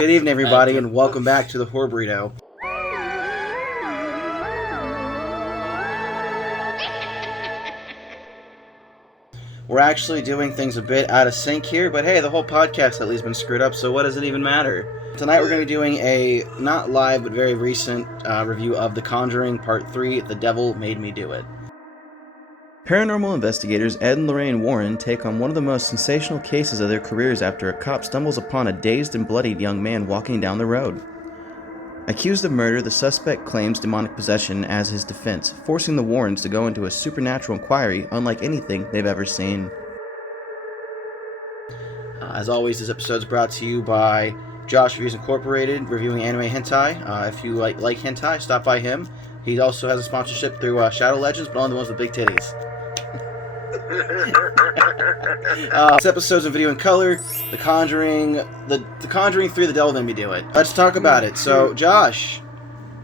Good evening, everybody, and welcome back to the Burrito. We're actually doing things a bit out of sync here, but hey, the whole podcast at least been screwed up, so what does it even matter? Tonight we're going to be doing a, not live, but very recent review of The Conjuring Part 3, The Devil Made Me Do It. Paranormal investigators Ed and Lorraine Warren take on one of the most sensational cases of their careers after a cop stumbles upon a dazed and bloodied young man walking down the road. Accused of murder, the suspect claims demonic possession as his defense, forcing the Warrens to go into a supernatural inquiry unlike anything they've ever seen. As always, this episode is brought to you by Josh Reviews Incorporated, reviewing anime hentai. If you like hentai, stop by him. He also has a sponsorship through Shadow Legends, but only the ones with big titties. This episode's in video in color. The Conjuring 3, The Devil Made Me Do It. Let's talk about it. So, Josh,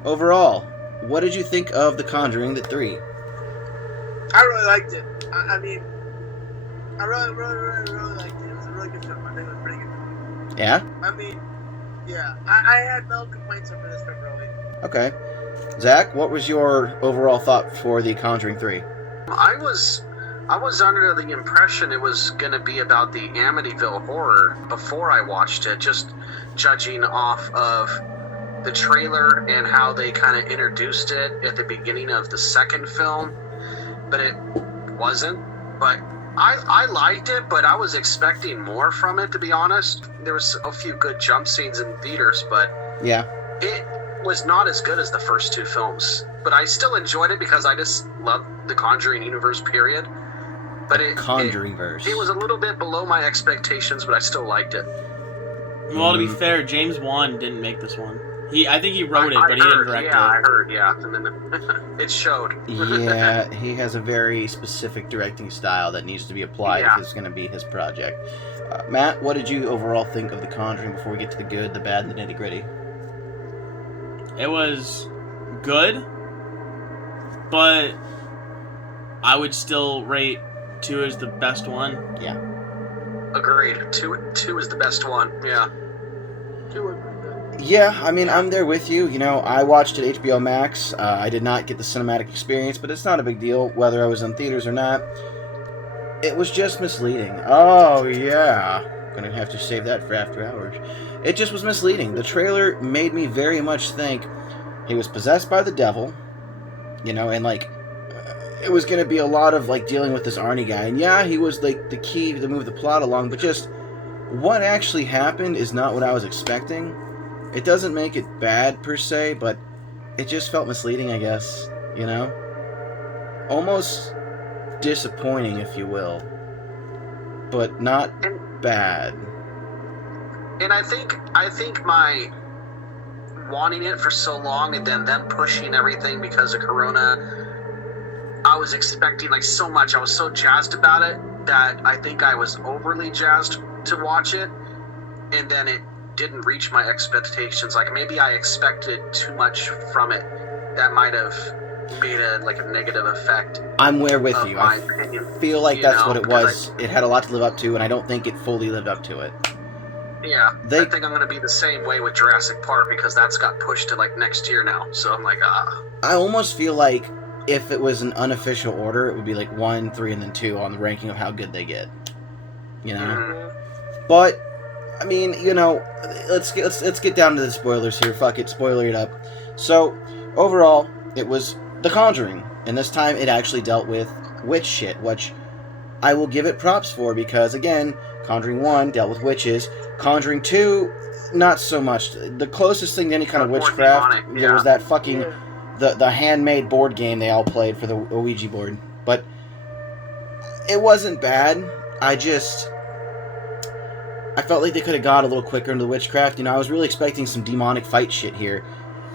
overall, what did you think of The Conjuring, the 3? I really liked it. I mean, I really liked it. It was a really good film. I think it was pretty good. Yeah? I mean, yeah. I had no complaints over this film, really. Okay. Zach, what was your overall thought for The Conjuring 3? I was under the impression it was going to be about the Amityville horror before I watched it, just judging off of the trailer and how they kind of introduced it at the beginning of the second film, but it wasn't. But I liked it, but I was expecting more from it, to be honest. There was a few good jump scenes in theaters, but yeah, it was not as good as the first two films. But I still enjoyed it because I just love the Conjuring universe, period. But it was a little bit below my expectations, but I still liked it. Well, to be fair, James Wan didn't make this one. I think he wrote it, but he didn't direct it. Yeah, I heard, yeah. And then it showed. Yeah, he has a very specific directing style that needs to be applied if it's going to be his project. Matt, what did you overall think of The Conjuring before we get to the good, the bad, and the nitty-gritty? It was good, but I would still rate 2 as the best one. Yeah. Agreed. 2 is the best one. Yeah. 2 was pretty good. Yeah, I mean, I'm there with you. You know, I watched it HBO Max. I did not get the cinematic experience, but it's not a big deal whether I was in theaters or not. It was just misleading. Oh, yeah. Gonna have to save that for after hours. It just was misleading. The trailer made me very much think he was possessed by the devil, you know, and like, it was going to be a lot of, like, dealing with this Arnie guy. And yeah, he was, like, the key to move the plot along, but just what actually happened is not what I was expecting. It doesn't make it bad, per se, but it just felt misleading, I guess, you know? Almost disappointing, if you will. But not bad. And I think my wanting it for so long and then them pushing everything because of Corona, I was expecting like so much. I was so jazzed about it that I think I was overly jazzed to watch it, and then it didn't reach my expectations. Like maybe I expected too much from it that might have made a negative effect. I'm there with you. I feel like that's what it was. It had a lot to live up to, and I don't think it fully lived up to it. Yeah, I think I'm going to be the same way with Jurassic Park because that's got pushed to like next year now. So I'm like, I almost feel like if it was an unofficial order, it would be like 1, 3, and then 2 on the ranking of how good they get. You know? Mm-hmm. But, I mean, you know, let's get down to the spoilers here. Fuck it, spoiler it up. So, overall, it was The Conjuring. And this time it actually dealt with witch shit, which I will give it props for because, again, Conjuring 1 dealt with witches. Conjuring 2, not so much. The closest thing to any kind of witchcraft was that fucking... The handmade board game they all played for the Ouija board. But it wasn't bad. I felt like they could have got a little quicker into the witchcraft. You know, I was really expecting some demonic fight shit here.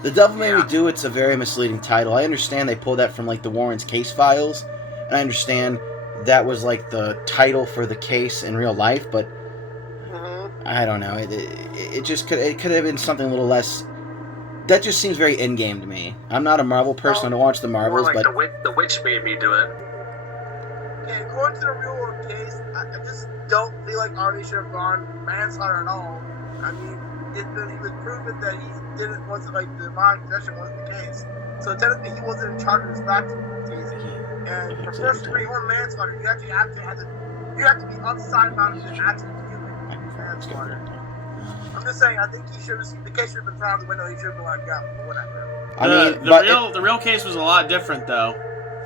The Devil Made Me Do It's a very misleading title. I understand they pulled that from like the Warrens case files, and I understand that was like the title for the case in real life, but I don't know. It could have been something a little less. That just seems very in-game to me. I'm not a Marvel person. I don't watch the Marvels, like but the witch made me do it. Yeah, according to the real world case, I just don't feel like Arnie should have gone manslaughter at all. I mean, it was proven that wasn't like the demonic possession wasn't the case. So technically, he wasn't in charge of his faculties. And for first degree or manslaughter, you actually have to be upside down in the action to do it. Manslaughter. I'm just saying, I think the case should have been thrown out the window. He should have been let go, but whatever. The real case was a lot different, though.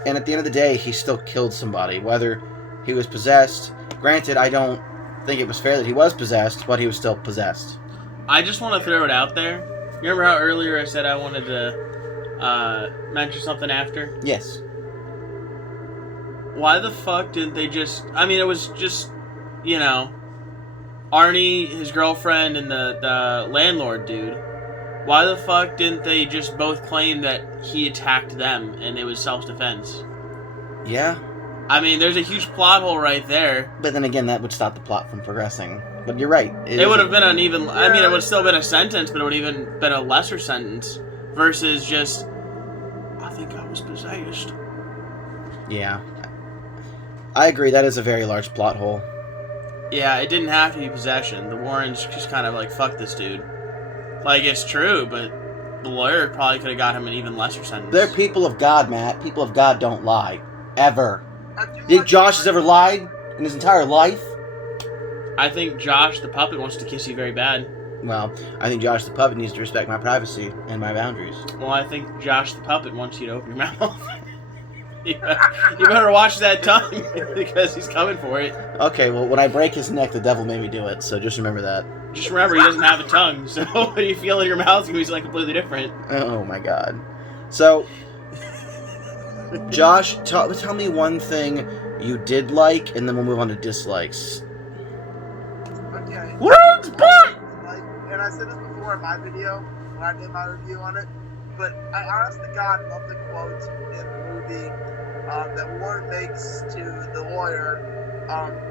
And at the end of the day, he still killed somebody, whether he was possessed. Granted, I don't think it was fair that he was possessed, but he was still possessed. I just want to throw it out there. You remember how earlier I said I wanted to mention something after? Yes. Why the fuck didn't they just... I mean, it was just, you know, Arnie, his girlfriend, and the landlord dude. Why the fuck didn't they just both claim that he attacked them and it was self-defense? Yeah. I mean, there's a huge plot hole right there. But then again, that would stop the plot from progressing. But you're right. It would have been an even... I mean, it would have still been a sentence, but it would have even been a lesser sentence versus just... I think I was possessed. Yeah. I agree, that is a very large plot hole. Yeah, it didn't have to be possession. The Warrens just kind of like, fuck this dude. Like, it's true, but the lawyer probably could have got him an even lesser sentence. They're people of God, Matt. People of God don't lie. Ever. You think Josh has ever lied in his entire life? I think Josh the puppet wants to kiss you very bad. Well, I think Josh the puppet needs to respect my privacy and my boundaries. Well, I think Josh the puppet wants you to open your mouth. You better watch that tongue, because he's coming for it. Okay, well, when I break his neck, the devil made me do it, so just remember that. Just remember, he doesn't have a tongue, so what you feel in your mouth is going to be like completely different. Oh my god. So, Josh, tell me one thing you did like, and then we'll move on to dislikes. Okay. Words, but! And I said this before in my video, when I did my review on it, but I honest to God love the quote in the movie that Warren makes to the lawyer,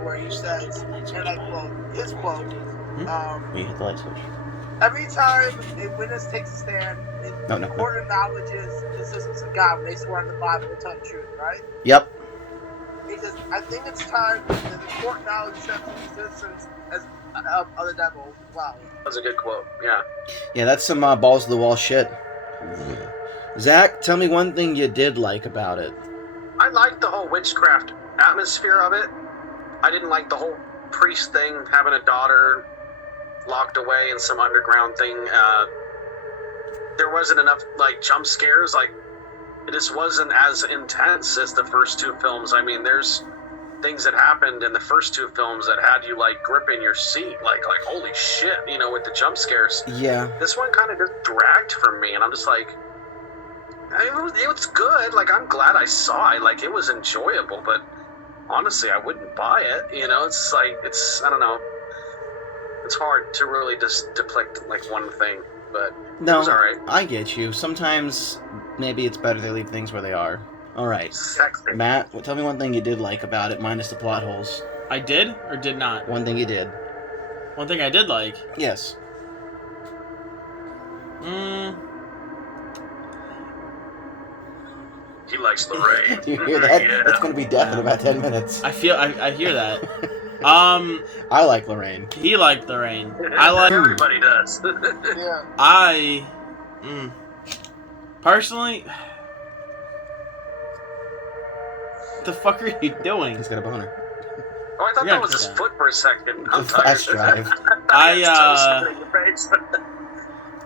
where he says, and I quote, his quote, We hit the light switch. every time a witness takes a stand, the court acknowledges the existence of God when they swear on the Bible to tell the truth, right? Yep. He says, I think it's time that the court now accepts the existence of the devil. Wow. That's a good quote, yeah. Yeah, that's some balls to the wall shit. Zach, tell me one thing you did like about it. I liked the whole witchcraft atmosphere of it. I didn't like the whole priest thing, having a daughter locked away in some underground thing. There wasn't enough like jump scares. Like, it just wasn't as intense as the first two films. I mean, there's things that happened in the first two films that had you like gripping your seat, like holy shit, you know, with the jump scares. Yeah. This one kind of just dragged for me, and I'm just like, it was good. Like, I'm glad I saw it. Like, it was enjoyable, but honestly, I wouldn't buy it. You know, it's like, I don't know. It's hard to really just depict like one thing, but no, it was all right. I get you. Sometimes maybe it's better they leave things where they are. All right. Sexy. Matt, tell me one thing you did like about it, minus the plot holes. I did or did not? One thing you did. One thing I did like? Yes. He likes Lorraine. Do you hear that? Yeah. It's going to be death in about 10 minutes. I hear that. I like Lorraine. He liked Lorraine. Everybody does. Yeah. Personally, what the fuck are you doing? He's got a boner. Oh, I thought that was his foot for a second. I'm Flash tired. drive.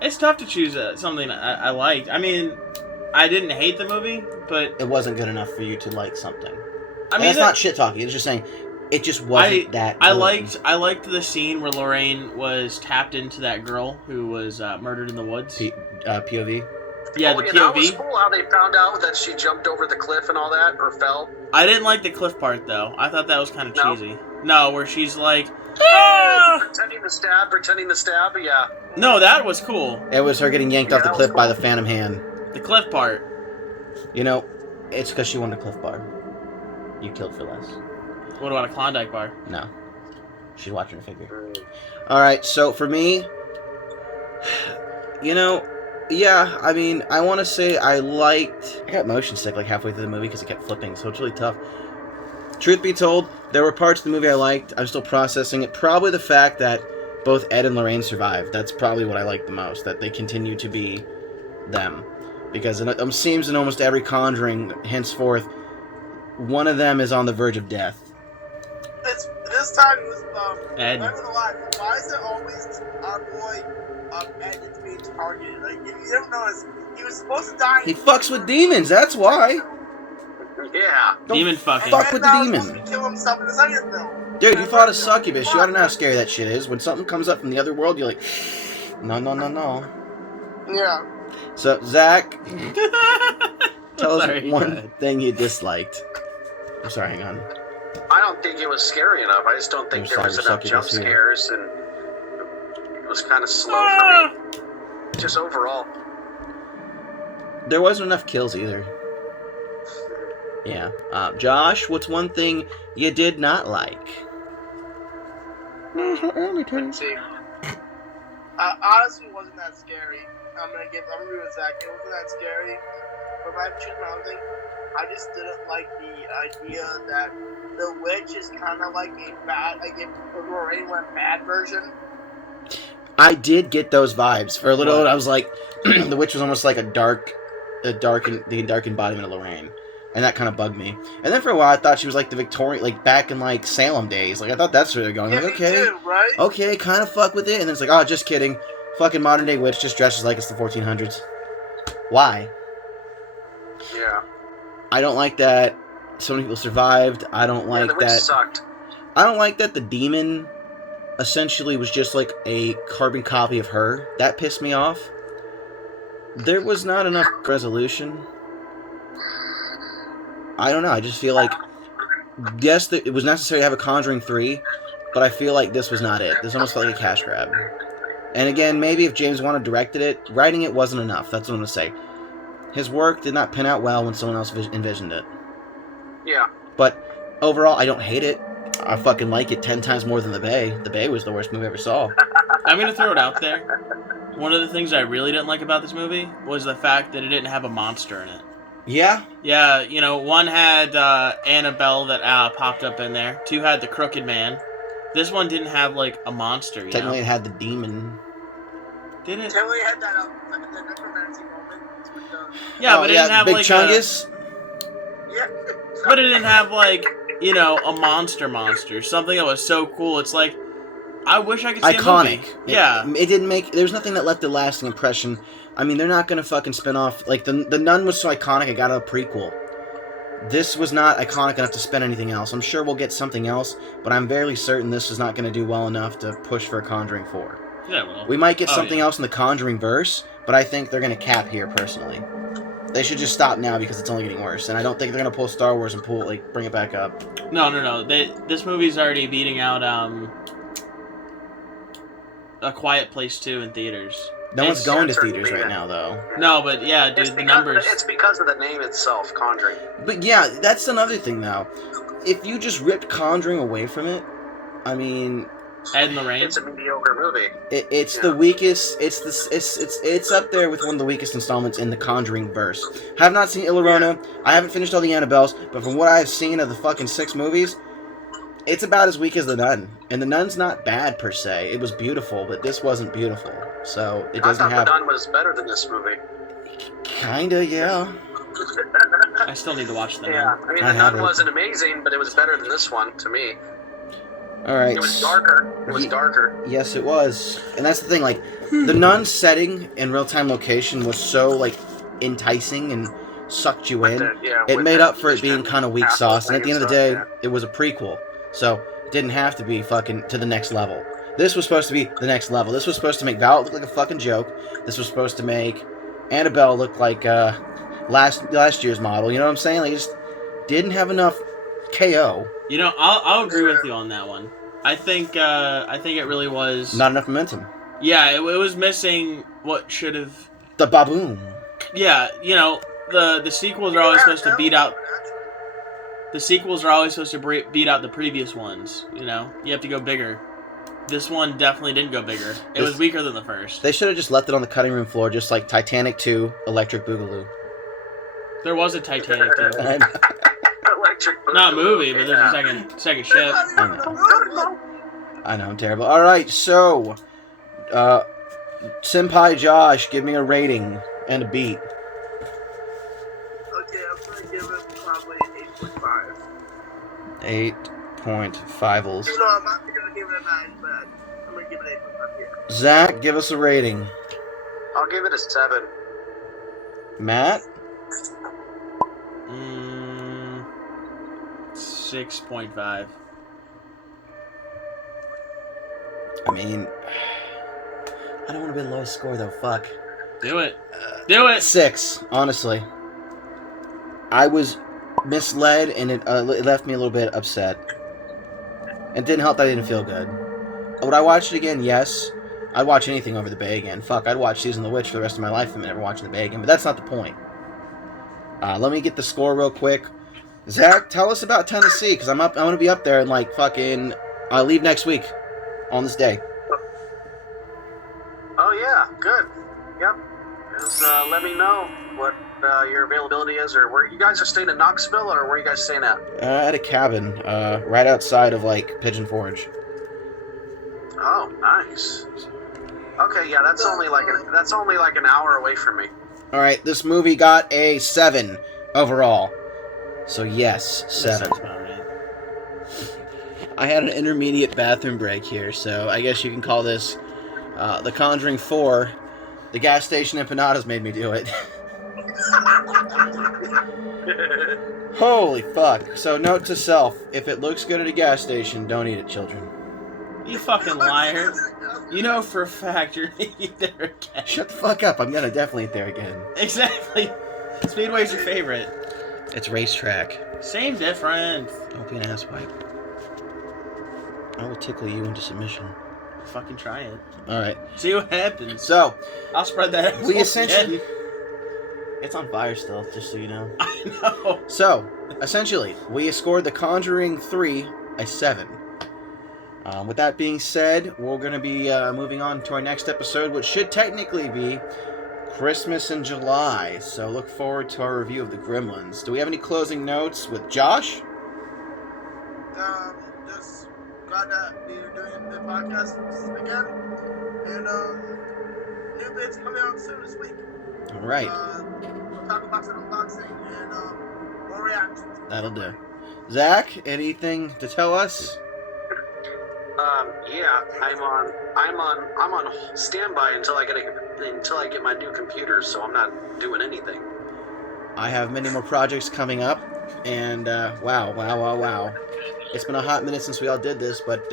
It's tough to choose something I liked. I mean, I didn't hate the movie, but It wasn't good enough for you to like something. I mean, that's not shit talking. It's just saying it just wasn't that good. I liked the scene where Lorraine was tapped into that girl who was murdered in the woods. POV? Yeah, the That POV. was cool how they found out that she jumped over the cliff and all that, or fell. I didn't like the cliff part, though. I thought that was kind of No? cheesy. No, where she's like, ah! Pretending to stab, yeah. No, that was cool. It was her getting yanked off the that was cliff by cool. the Phantom Hand. The cliff part. You know, it's because she wanted a Cliff Bar. You killed for less. What about a Klondike bar? No. She's watching her figure. Alright, so for me, you know, yeah, I mean, I want to say I got motion sick like halfway through the movie because it kept flipping, so it's really tough. Truth be told, there were parts of the movie I liked. I'm still processing it. Probably the fact that both Ed and Lorraine survived. That's probably what I like the most, that they continue to be them. Because it seems in almost every Conjuring, henceforth, one of them is on the verge of death. This time it was, Ed. I'm gonna lie, why is it always our boy, Ed that's being targeted? Like, if you ever notice, he was supposed to die. He fucks with demons, that's why. Yeah. Demon fucking. fuck with the Ed now is demon. supposed to kill himself in the second film. Dude, you fought a succubus. You ought to know how scary that shit is. When something comes up from the other world, you're like, no, no, no, no. Yeah. So, Zach, tell Sorry, us go one ahead. thing you disliked. I'm sorry, hang on. I don't think it was scary enough. I just don't think I'm there was sorry, enough jump succubus here. scares, and it was kind of slow for me. Just overall. There wasn't enough kills either. Yeah. Josh, what's one thing you did not like? Let's see. Honestly, it wasn't that scary. I'm gonna agree with Zach. It wasn't that scary. But if I had to choose my own thing, I just didn't like the idea that the witch is kind of like a bad, like if Lorraine went bad version. I did get those vibes. For a little, I was like, the witch was almost like the dark embodiment of Lorraine. And that kind of bugged me. And then for a while, I thought she was like the Victorian, like back in like Salem days. Like I thought that's where they're going. Yeah, Like, me okay, too, right? okay, kind of fuck with it. And then it's like, oh, just kidding. Fucking modern day witch just dresses like it's the 1400s. Why? Yeah. I don't like that so many people survived. I don't like the witch that. sucked. I don't like that the demon essentially was just like a carbon copy of her. That pissed me off. There was not enough resolution. I don't know. I just feel like, yes, it was necessary to have a Conjuring 3, but I feel like this was not it. This almost felt like a cash grab. And again, maybe if James Wan had directed it, writing it wasn't enough. That's what I'm going to say. His work did not pin out well when someone else envisioned it. Yeah. But overall, I don't hate it. I fucking like it 10 times more than The Bay. The Bay was the worst movie I ever saw. I'm gonna throw it out there. One of the things I really didn't like about this movie was the fact that it didn't have a monster in it. Yeah? Yeah, you know, one had Annabelle that popped up in there. Two had the Crooked Man. This one didn't have like a monster. You Technically, know? it had the demon. Did it? Until we had that, like, the necromancy moment with the... Yeah, but it didn't have Big like Chungus. Yeah. But it didn't have like, you know, a monster, something that was so cool. It's like, I wish I could see Iconic. a movie. Yeah. It didn't make... There's nothing that left a lasting impression. I mean, they're not going to fucking spin off... Like, the Nun was so iconic, I got a prequel. This was not iconic enough to spin anything else. I'm sure we'll get something else, but I'm fairly certain this is not going to do well enough to push for a Conjuring 4. Yeah, well. We might get Oh, something yeah. else in the Conjuring verse, but I think they're going to cap here, personally. They should just stop now because it's only getting worse, and I don't think they're going to pull Star Wars and bring it back up. No. This movie's already beating out A Quiet Place 2 in theaters. No one's going to certainly, theaters right yeah. now, though. No, but yeah, dude, the numbers. It's because of the name itself, Conjuring. But yeah, that's another thing, though. If you just ripped Conjuring away from it, I mean, Ed and Lorraine. It's a mediocre movie. it's Yeah. the weakest. It's up there with one of the weakest installments in the Conjuring verse. Have not seen Illarona. I haven't finished all the Annabelles, but from what I've seen of the fucking 6 movies, it's about as weak as The Nun. And The Nun's not bad per se. It was beautiful, but this wasn't beautiful. So it I doesn't thought have. The Nun was better than this movie. Kinda, yeah. I still need to watch them. Yeah, I mean, I The Nun haven't. wasn't amazing, but it was better than this one to me. All right. It was darker. It was darker. Yes, it was. And that's the thing, like, the Nun's setting and real-time location was so, like, enticing and sucked you in. It made up for it being kind of weak sauce, and at the end of the day, it was a prequel. So, it didn't have to be fucking to the next level. This was supposed to be the next level. This was supposed to make Val look like a fucking joke. This was supposed to make Annabelle look like last year's model. You know what I'm saying? Like, it just didn't have enough KO. You know, I'll agree with you on that one. I think it really was. Not enough momentum. Yeah, it was missing what should have. The baboon. Yeah, you know, the sequels are always supposed to beat out. The sequels are always supposed to beat out the previous ones. You know, you have to go bigger. This one definitely didn't go bigger. It was weaker than the first. They should have just left it on the cutting room floor, just like Titanic 2, Electric Boogaloo. There was a Titanic too. Electric Boogaloo. Not a movie, but there's a second ship. I know, I'm terrible. All right, so, Senpai Josh, give me a rating and a beat. Okay, I'm gonna give it probably an 8.5. 8.5. No, I'm not gonna give it a 9, but I'm gonna give it an 8.5 here. Zach, give us a rating. I'll give it a 7. Matt? 6.5. I mean, I don't want to be the lowest score, though. Fuck. Do it. Do it. 6, honestly. I was misled, and it left me a little bit upset. It didn't help that I didn't feel good. Would I watch it again? Yes. I'd watch anything over the Bay again. Fuck, I'd watch Season of the Witch for the rest of my life if I'm never watching the Bay again. But that's not the point. Let me get the score real quick. Zach, tell us about Tennessee, because I'm going to be up there and, like, fucking... I'll leave next week on this day. Oh, yeah. Good. Yep. Just let me know what your availability is, or where you guys are staying in Knoxville, or where you guys staying at? At a cabin, right outside of, like, Pigeon Forge. Oh, nice. Okay, yeah, that's only like an hour away from me. Alright, this movie got a 7 overall. So yes, That 7. sounds about right. I had an intermediate bathroom break here, so I guess you can call this The Conjuring 4. The gas station empanadas made me do it. Holy fuck. So note to self, if it looks good at a gas station, don't eat it, children. You fucking liar. You know for a fact you're gonna eat there again. Shut the fuck up, I'm gonna definitely eat there again. Exactly. Speedway's your favorite. It's racetrack. Same difference. Don't be an asswipe. I will tickle you into submission. Fucking try it. Alright. See what happens. So, I'll spread that. we essentially... again. It's on fire still, just so you know. I know. So, essentially, we scored The Conjuring 3 a 7. With that being said, we're going to be moving on to our next episode, which should technically be Christmas in July. So look forward to our review of The Gremlins. Do we have any closing notes with Josh? Just glad that we're doing the podcast again. And new bits coming out soon this week. All right. We'll talk about some unboxing and more reactions. That'll do. Zach, anything to tell us? Yeah, I'm on standby until I get my new computer, so I'm not doing anything. I have many more projects coming up, and wow. It's been a hot minute since we all did this, but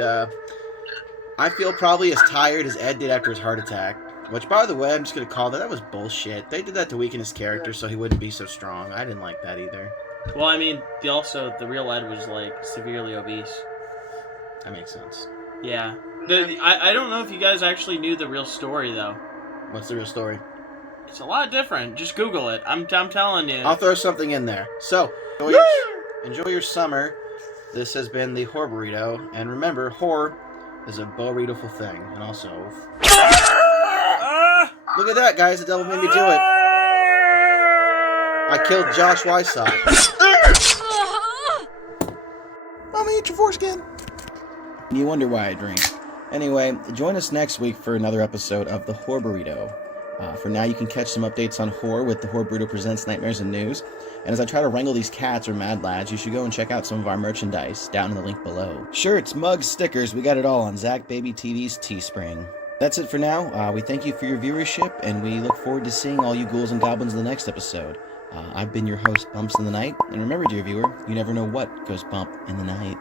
I feel probably as tired as Ed did after his heart attack. Which, by the way, I'm just gonna call that was bullshit. They did that to weaken his character so he wouldn't be so strong. I didn't like that either. Well, I mean, the real Ed was like severely obese. That makes sense. Yeah. I don't know if you guys actually knew the real story though. What's the real story? It's a lot different. Just Google it. I'm telling you. I'll throw something in there. So, enjoy your summer. This has been the Horror Burrito, and remember, horror is a beautiful thing, and also... Look at that, guys. The devil made me do it. I killed Josh Wysok. Mama, eat your foreskin. You wonder why I drink. Anyway, join us next week for another episode of the Horror Burrito. For now, you can catch some updates on horror with the Horror Burrito Presents Nightmares and News. And as I try to wrangle these cats or mad lads, you should go and check out some of our merchandise down in the link below. Shirts, mugs, stickers, we got it all on Zach Baby TV's Teespring. That's it for now. We thank you for your viewership, and we look forward to seeing all you ghouls and goblins in the next episode. I've been your host, Bumps in the Night, and remember, dear viewer, you never know what goes bump in the night.